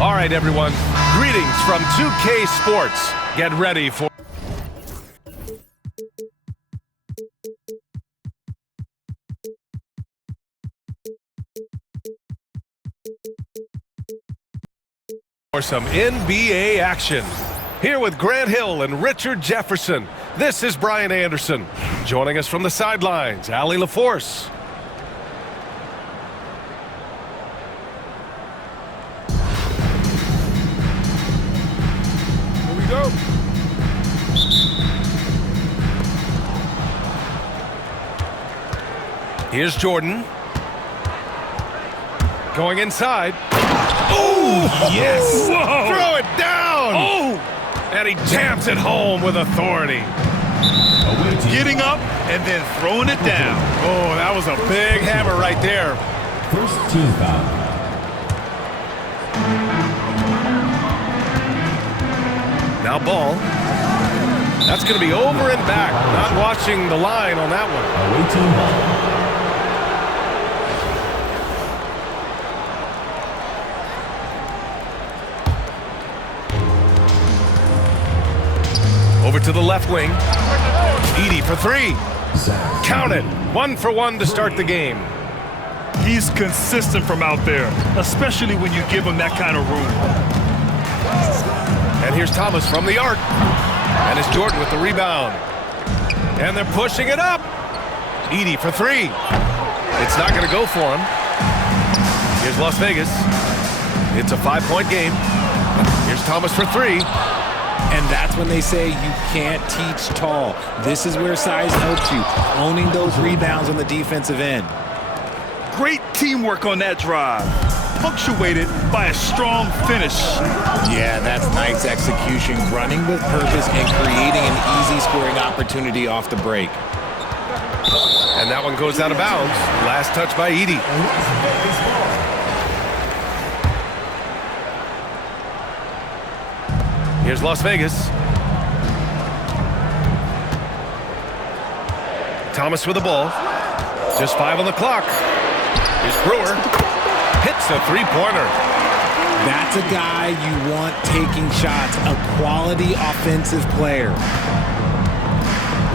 All right, everyone. Greetings from 2K Sports. Get ready for some NBA action. Here with Grant Hill and Richard Jefferson, this is Brian Anderson. Joining us from the sidelines, Allie LaForce. Here we go. Here's Jordan. Going inside. Oh, yes! Whoa. Throw it down! Oh! And he jams it home with authority. Getting up and then throwing it down. Oh, that was a big hammer right there. First team foul. Now ball. That's going to be over and back. Not watching the line on that one. Away team ball. Over to the left wing. Edey for three. Count it. 1 for 1 to start the game. He's consistent from out there, especially when you give him that kind of room. And here's Thomas from the arc. And it's Jordan with the rebound. And they're pushing it up. Edey for three. It's not going to go for him. Here's Las Vegas. It's a 5-point game. Here's Thomas for three. And that's when they say you can't teach tall. This is where size helps you, owning those rebounds on the defensive end. Great teamwork on that drive, punctuated by a strong finish. Yeah, that's nice execution, running with purpose and creating an easy scoring opportunity off the break. And that one goes out of bounds. Last touch by Edey. Here's Las Vegas. Thomas with the ball. Just 5 on the clock. Here's Brewer. Hits a three-pointer. That's a guy you want taking shots, a quality offensive player.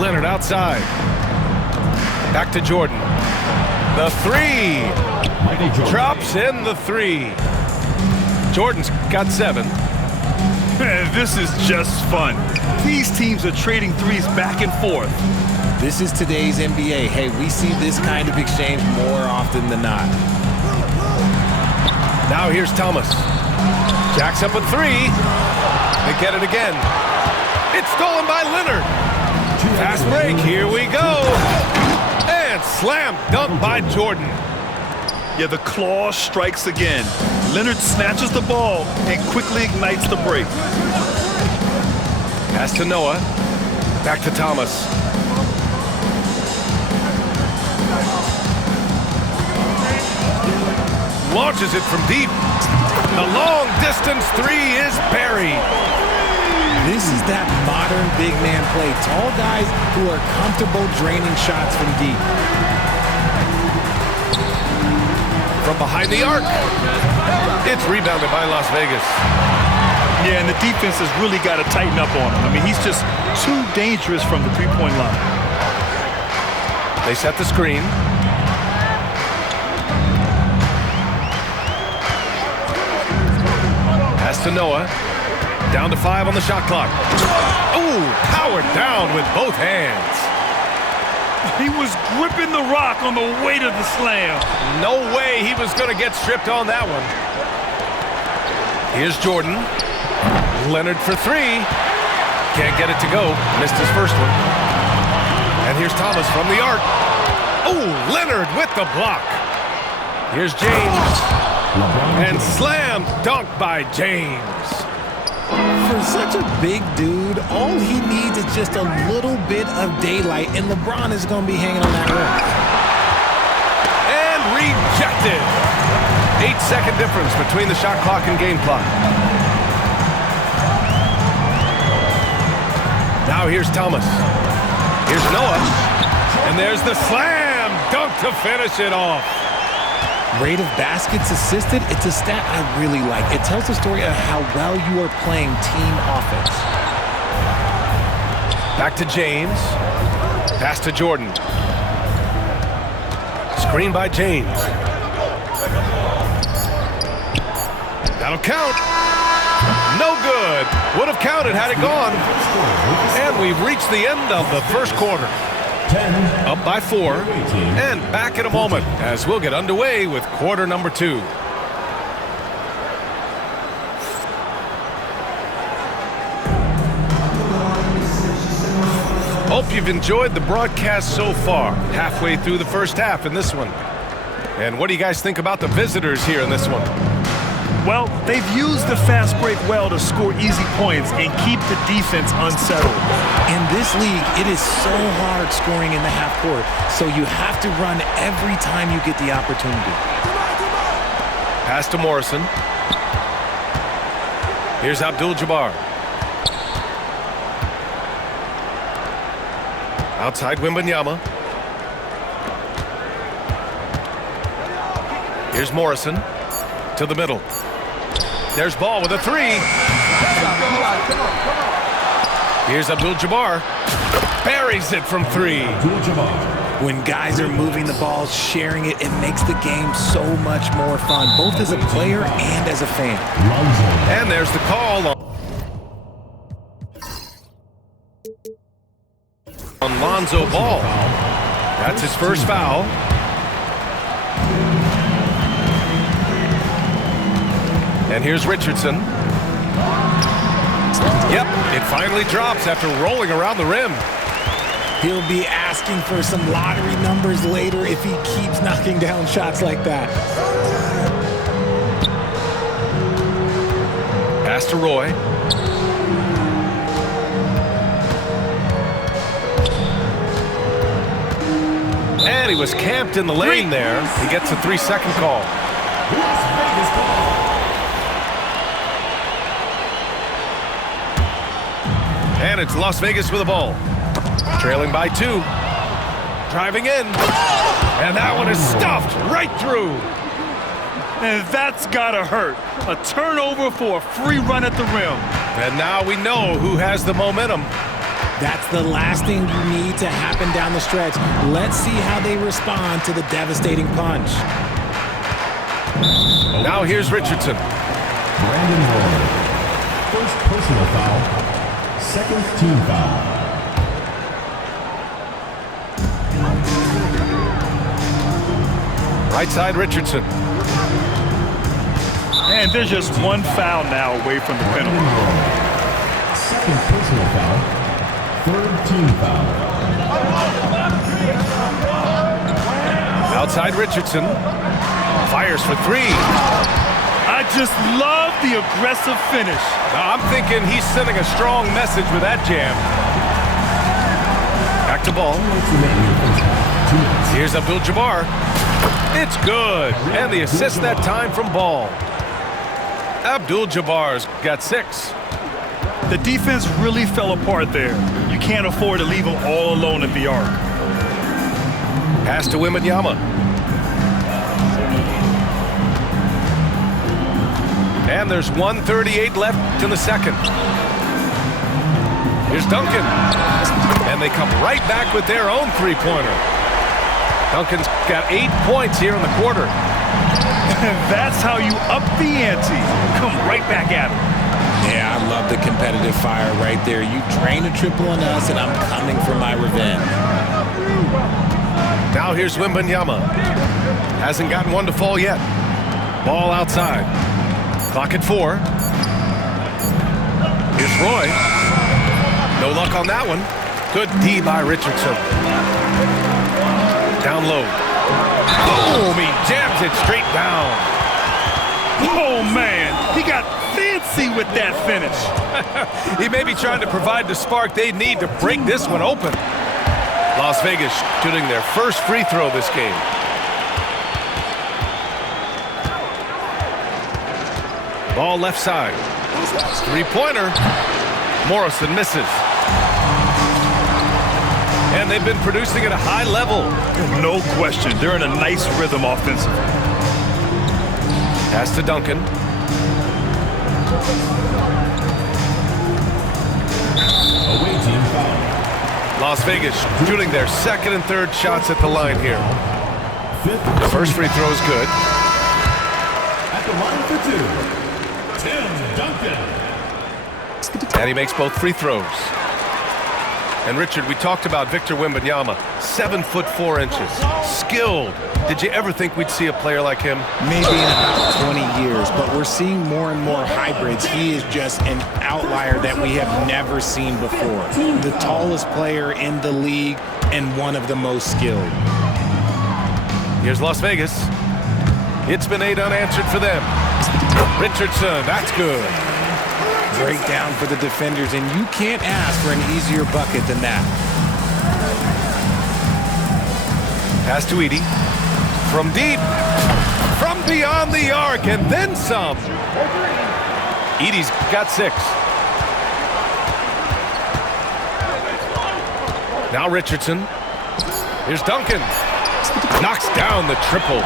Leonard outside. Back to Jordan. The three. Drops in the three. Jordan's got 7. This is just fun. These teams are trading threes back and forth. This is today's NBA. Hey, we see this kind of exchange more often than not. Now here's Thomas. Jacks up a three. They get it again. It's stolen by Leonard. Fast break. Here we go. And slam dunk by Jordan. Yeah, the claw strikes again. Leonard snatches the ball and quickly ignites the break. Pass to Noah. Back to Thomas. Launches it from deep. The long distance three is buried. This is that modern big man play. Tall guys who are comfortable draining shots from deep. From behind the arc. It's rebounded by Las Vegas. Yeah, and the defense has really got to tighten up on him. I mean, he's just too dangerous from the three-point line. They set the screen. Pass to Noah. Down to 5 on the shot clock. Ooh, powered down with both hands. He was gripping the rock on the weight of the slam. No way he was going to get stripped on that one. Here's Jordan. Leonard for three. Can't get it to go. Missed his first one. And here's Thomas from the arc. Oh, Leonard with the block. Here's James. And slam dunk by James. For such a big dude, all he needs is just a little bit of daylight, and LeBron is going to be hanging on that rim. And rejected. 8-second difference between the shot clock and game clock. Now here's Thomas. Here's Noah. And there's the slam dunk to finish it off. Rate of baskets assisted, it's a stat I really like. It tells the story of how well you are playing team offense. Back to James. Pass to Jordan. Screen by James. That'll count. No good. Would have counted had it gone. And we've reached the end of the first quarter. 10. Up by 4. And back in a moment as we'll get underway with quarter number 2. Hope you've enjoyed the broadcast so far. Halfway through the first half in this one. And what do you guys think about the visitors here in this one? Well, they've used the fast break well to score easy points and keep the defense unsettled. In this league, it is so hard scoring in the half court, so you have to run every time you get the opportunity. Pass to Morrison. Here's Abdul-Jabbar. Outside Wembanyama. Here's Morrison to the middle. There's Ball with a 3. Here's Abdul-Jabbar. Buries it from 3. When guys are moving the ball, sharing it, it makes the game so much more fun, both as a player and as a fan. And there's the call on Lonzo Ball. That's his first foul. And here's Richardson. Yep, it finally drops after rolling around the rim. He'll be asking for some lottery numbers later if he keeps knocking down shots like that. Pass to Roy. And he was camped in the lane there. He gets a 3-second call. And it's Las Vegas with the ball. Trailing by 2. Driving in. And that one is stuffed right through. And that's gotta hurt. A turnover for a free run at the rim. And now we know who has the momentum. That's the last thing you need to happen down the stretch. Let's see how they respond to the devastating punch. Now here's Richardson. Brandon Roy. First personal foul. Second team foul. Right side Richardson. And there's just one foul now away from the penalty. Second personal foul. Third team foul. Outside Richardson. Fires for 3. I just love the aggressive finish. Now, I'm thinking he's sending a strong message with that jam. Back to Ball. Here's Abdul-Jabbar. It's good. And the assist that time from Ball. Abdul-Jabbar's got 6. The defense really fell apart there. You can't afford to leave them all alone at the arc. Pass to Wembanyama. And there's 1:38 left in the second. Here's Duncan. And they come right back with their own three-pointer. Duncan's got 8 points here in the quarter. That's how you up the ante. Come right back at him. Yeah, I love the competitive fire right there. You drain a triple on us, and I'm coming for my revenge. Now here's Wembanyama. Hasn't gotten one to fall yet. Ball outside. Clock at 4. Here's Roy. No luck on that one. Good D by Richardson. Down low. Boom! He jams it straight down. Oh, man. He got fancy with that finish. He may be trying to provide the spark they need to break this one open. Las Vegas shooting their first free throw this game. Ball left side. Three-pointer. Morrison misses. And they've been producing at a high level. No question. They're in a nice rhythm offensively. Pass to Duncan. Away team foul. Las Vegas shooting their second and third shots at the line here. Fifth. The first free throw is good. At the line for two, Tim Duncan. And he makes both free throws. And Richard, we talked about Victor Wembanyama, 7'4", skilled. Did you ever think we'd see a player like him? Maybe in about 20 years, but we're seeing more and more hybrids. He is just an outlier that we have never seen before. The tallest player in the league and one of the most skilled. Here's Las Vegas. It's been 8 unanswered for them. Richardson, that's good. Break down for the defenders, and you can't ask for an easier bucket than that. Pass to Edie. From deep. From beyond the arc, and then some. Edie's got 6. Now Richardson. Here's Duncan. Knocks down the triple.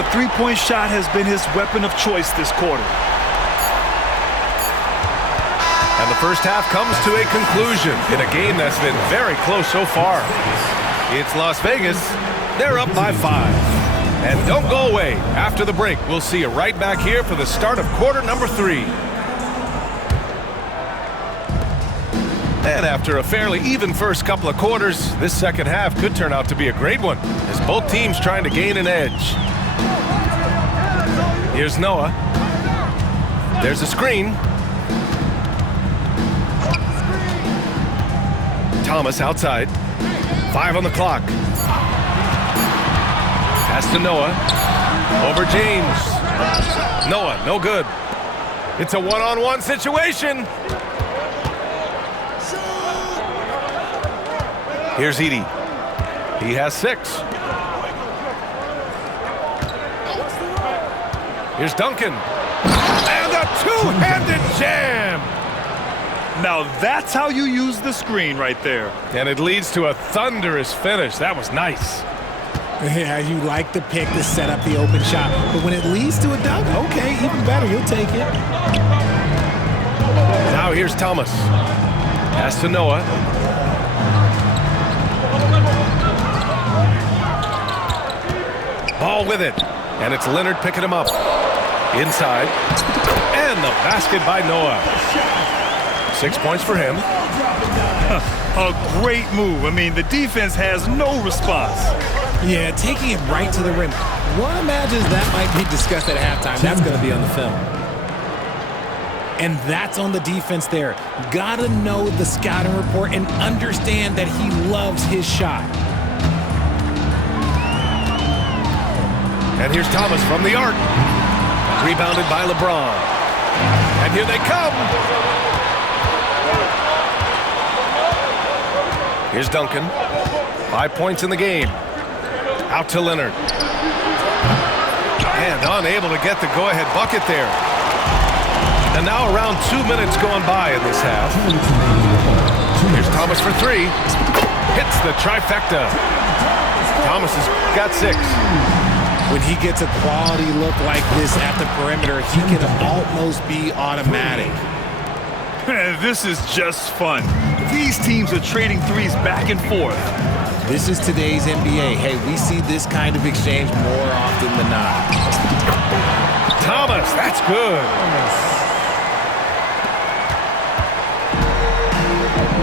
The three-point shot has been his weapon of choice this quarter. And the first half comes to a conclusion in a game that's been very close so far. It's Las Vegas. They're up by 5. And don't go away. After the break, we'll see you right back here for the start of quarter number 3. And after a fairly even first couple of quarters, this second half could turn out to be a great one as both teams trying to gain an edge. Here's Noah. There's a screen. Thomas outside. 5 on the clock. Pass to Noah. Over James. Noah, no good. It's a one-on-one situation. Here's Edie. He has 6. Here's Duncan. And a two-handed jam. Now that's how you use the screen right there. And it leads to a thunderous finish. That was nice. Yeah, you like the pick to set up the open shot, but when it leads to a dunk, okay, even better, you'll take it. Now here's Thomas. Pass to Noah. Ball with it. And it's Leonard picking him up. Inside. And the basket by Noah. 6 points for him. A great move. I mean, the defense has no response. Yeah, taking it right to the rim. One imagines that might be discussed at halftime. That's going to be on the film. And that's on the defense there. Gotta know the scouting report and understand that he loves his shot. And here's Thomas from the arc. Rebounded by LeBron. And here they come. Here's Duncan. 5 points in the game. Out to Leonard. And unable to get the go-ahead bucket there. And now around 2 minutes going by in this half. Here's Thomas for 3. Hits the trifecta. Thomas has got 6. When he gets a quality look like this at the perimeter, he can almost be automatic. This is just fun. These teams are trading threes back and forth. This is today's NBA. Hey, we see this kind of exchange more often than not. Thomas, that's good.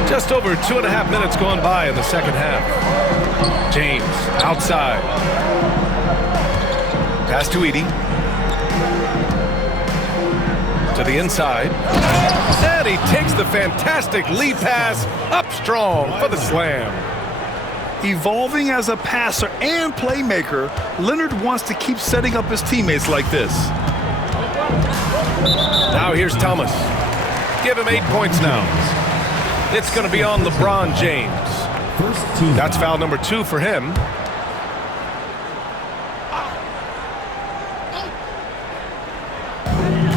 Just over 2.5 minutes going by in the second half. James, outside. Pass to Edie. To the inside. And he takes the fantastic lead pass up strong for the slam. Evolving as a passer and playmaker, Leonard wants to keep setting up his teammates like this. Now here's Thomas. Give him 8 points now. It's going to be on LeBron James. That's foul number 2 for him.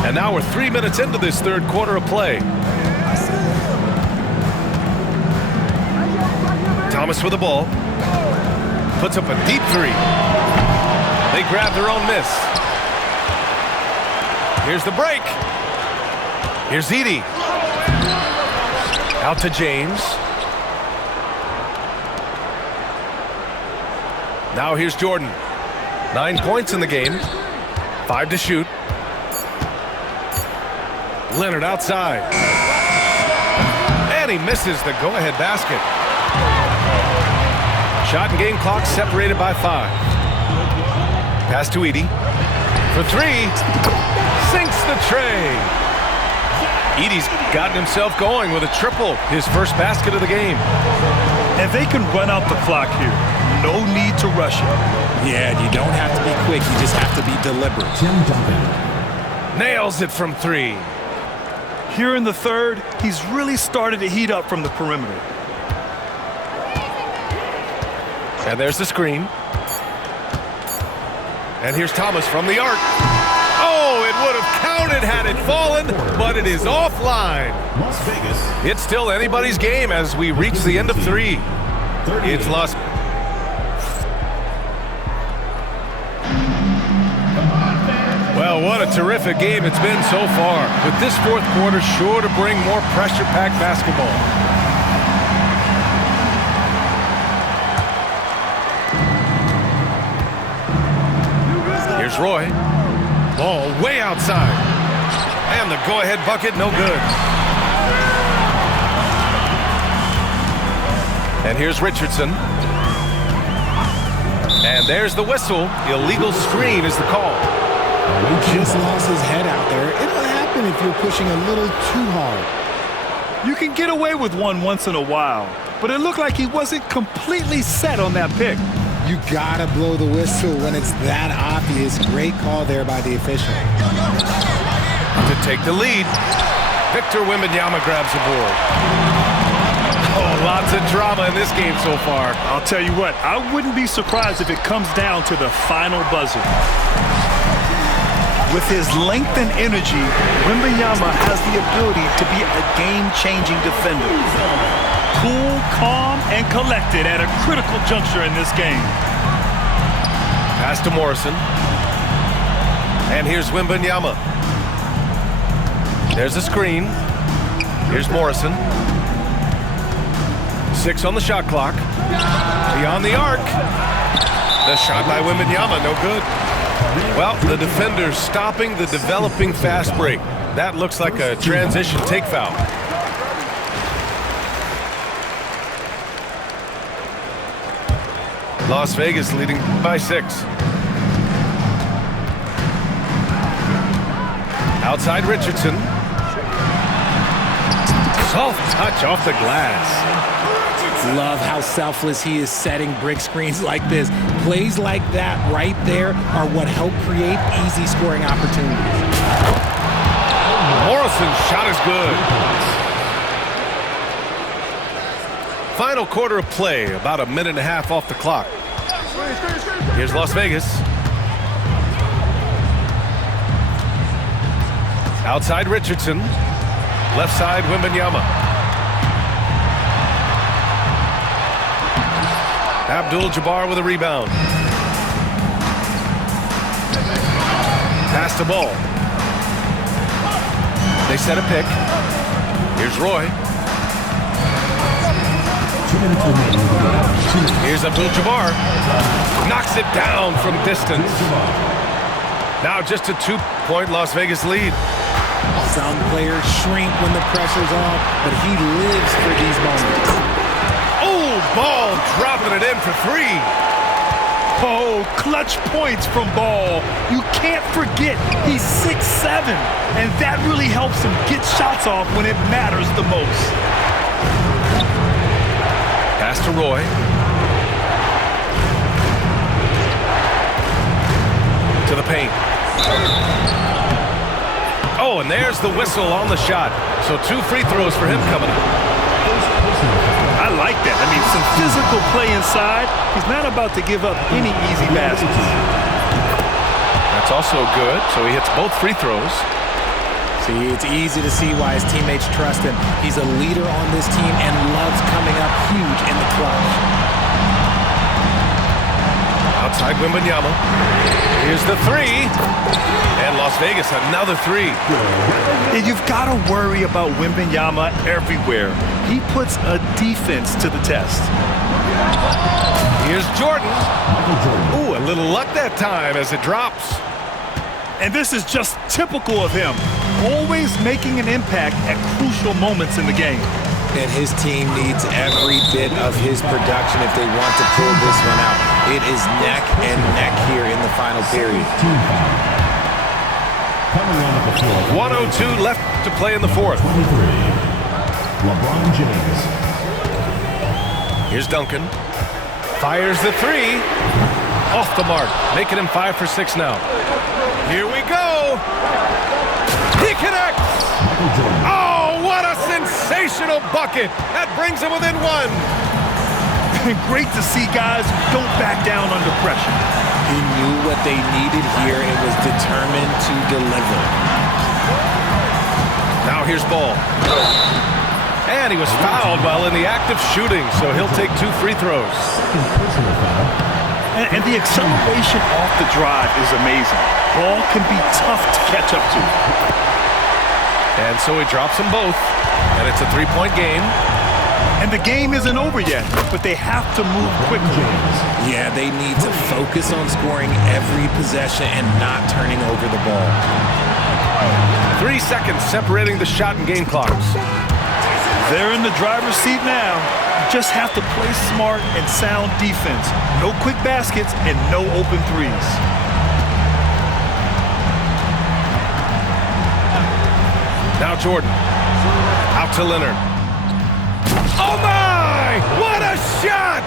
And now we're 3 minutes into this third quarter of play. Thomas with the ball. Puts up a deep 3. They grab their own miss. Here's the break. Here's Edie. Out to James. Now here's Jordan. 9 points in the game. 5 to shoot. Leonard outside. And he misses the go-ahead basket. Shot and game clock separated by 5. Pass to Edie. For 3. Sinks the tray. Edie's gotten himself going with a triple. His first basket of the game. And they can run out the clock here. No need to rush it. Yeah, you don't have to be quick. You just have to be deliberate. Nails it from 3. Here in the third, he's really started to heat up from the perimeter. And there's the screen. And here's Thomas from the arc. Oh, it would have counted had it fallen, but it is offline. Las Vegas. It's still anybody's game as we reach the end of 3. It's Las. Well, what a terrific game it's been so far. With this fourth quarter sure to bring more pressure-packed basketball. Here's Roy. Ball way outside. And the go-ahead bucket, no good. And here's Richardson. And there's the whistle. Illegal screen is the call. He just lost his head out there. It'll happen if you're pushing a little too hard. You can get away with one once in a while, but it looked like he wasn't completely set on that pick. You gotta blow the whistle when it's that obvious. Great call there by the official. To take the lead, Victor Wembanyama grabs the board. Oh, lots of drama in this game so far. I'll tell you what, I wouldn't be surprised if it comes down to the final buzzer. With his length and energy, Wembanyama has the ability to be a game-changing defender. Cool, calm, and collected at a critical juncture in this game. Pass to Morrison. And here's Wembanyama. There's a screen. Here's Morrison. 6 on the shot clock. Beyond the arc. The shot by Wembanyama, no good. Well, the defender's stopping the developing fast break. That looks like a transition take foul. Las Vegas leading by 6. Outside Richardson. Soft touch off the glass. Love how selfless he is setting brick screens like this. Plays like that right there are what help create easy scoring opportunities. Morrison's shot is good. Final quarter of play, about a minute and a half off the clock. Here's Las Vegas. Outside Richardson. Left side Wembanyama. Abdul-Jabbar with a rebound. Pass the ball. They set a pick. Here's Roy. Here's Abdul-Jabbar. Knocks it down from distance. Now just a 2-point Las Vegas lead. Some players shrink when the pressure's on, but he lives for these moments. Oh, Ball dropping it in for 3. Oh, clutch points from Ball. You can't forget he's 6'7", and that really helps him get shots off when it matters the most. Pass to Roy. To the paint. Oh, and there's the whistle on the shot. So 2 free throws for him coming up. I like that. I mean, some physical play inside. He's not about to give up any easy baskets. That's also good. So he hits both free throws. See, it's easy to see why his teammates trust him. He's a leader on this team and loves coming up huge in the clutch. outside Wembanyama. Here's the three. And Las Vegas, another three. And you've got to worry about Wembanyama everywhere. He puts a defense to the test. Here's Jordan. Ooh, a little luck that time as it drops. And this is just typical of him. Always making an impact at crucial moments in the game. And his team needs every bit of his production if they want to pull this one out. It is neck and neck here in the final period. 1:02 left to play in the fourth. LeBron James. Here's Duncan. Fires the three. Off the mark, making him 5 for 6 now. Here we go. He connects. Oh, what a sensational bucket. That brings him within one. Great to see guys who don't back down under pressure. He knew what they needed here and was determined to deliver. Now here's Ball. And he was fouled while in the act of shooting, so he'll take 2 free throws. And the acceleration off the drive is amazing. Ball can be tough to catch up to. And so he drops them both, and it's a 3-point game. And the game isn't over yet, but they have to move quickly. Yeah, they need to focus on scoring every possession and not turning over the ball. 3 seconds separating the shot and game clocks. They're in the driver's seat now. Just have to play smart and sound defense. No quick baskets and no open threes. Now Jordan. Out to Leonard. Oh my! What a shot!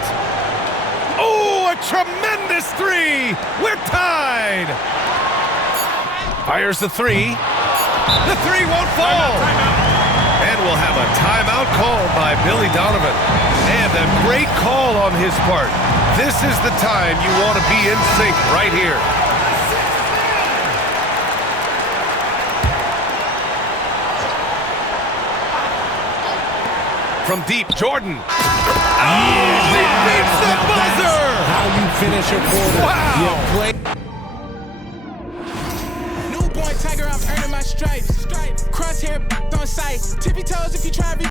Oh, a tremendous three! We're tied! Fires the three. The three won't fall! And we'll have a timeout called by Billy Donovan. And a great call on his part. This is the time you want to be in sync right here. From deep, Jordan. Oh, he beats the buzzer! How you finish a quarter. Wow! You play. Newborn tiger, I'm earning my stripes. Crosshair on sight. Tippy toes if you try to be